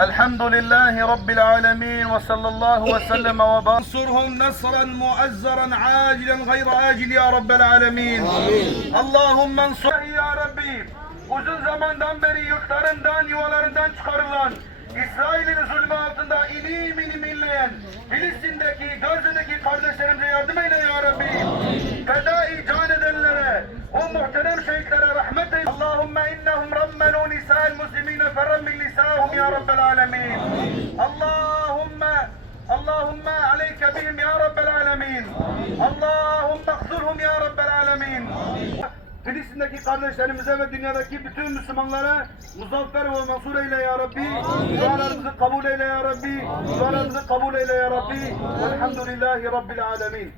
الحمد لله رب العالمين وصلى الله وسلم وبارك. انصرهم نصرا مؤزرا عاجلا غير آجل ya Rabbel alemin. Allahümme ensur ya Rabbi. Uzun zamandan beri yurtlarından, yuvalarından çıkarılan, İsrail'in zulmü altında ilim ilim inleyen, Filistin'deki, Gazze'deki kardeşlerimize yardım eyle ya Rabbi. Fedai can edenlere, o muhterem şehitlere rahmet eyle. Allahümme innehum rammelu nisa'el muslimine ferrammin nisa'hum ya Rabbel alemin. Allahümme aleyke bihim ya Rabbel alemin. Allahümme ahzurhum ya Rabbel alemin. Filistin'deki kardeşlerimize ve dünyadaki bütün Müslümanlara muzaffer ve mansur eyle ya Rabbi. Dualarımızı kabul eyle ya Rabbi. Dualarımızı kabul eyle ya Rabbi. Velhamdülillahi Rabbil alemin.